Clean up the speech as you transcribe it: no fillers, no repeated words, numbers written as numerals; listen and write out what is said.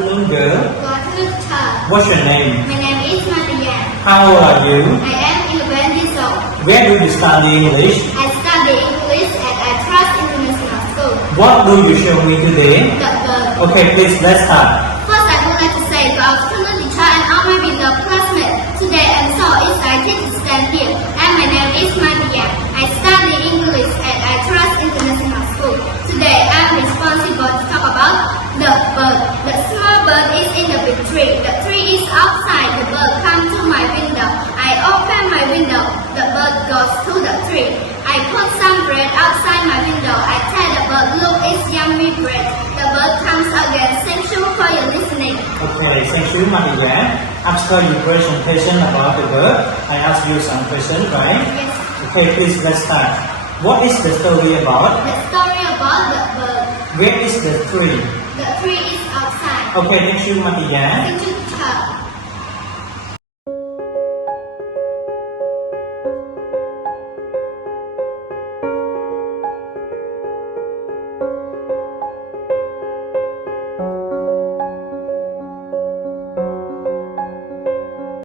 afternoon, girl. Good afternoon, teacher. What's your name? My name is Maria. How old are you? I am 11 years old. Where do you study English? I study English at Trust International School. What do you show me today? The Okay, please, let's start. First, I would like to say good afternoon, teacher, and all my beloved classmates. Today, I'm so excited to stand here. And my name is Maria. I study English at Trust International School. Today, I'm responsible to talk about the bird. The small bird is in the big tree. The tree is outside. The bird comes to my window. I open my window. The bird goes to the tree. I put some bread outside my window. I tell the bird, look, it's yummy bread. The bird comes again. Thank you for your listening. Okay, thank you, Maria. After your presentation about the bird, I ask you some questions, right? Yes. Okay, please, let's start. What is the story about? The story about the bird. Where is the tree? The tree is outside. Okay, thank you, Maria. Thank you, teacher.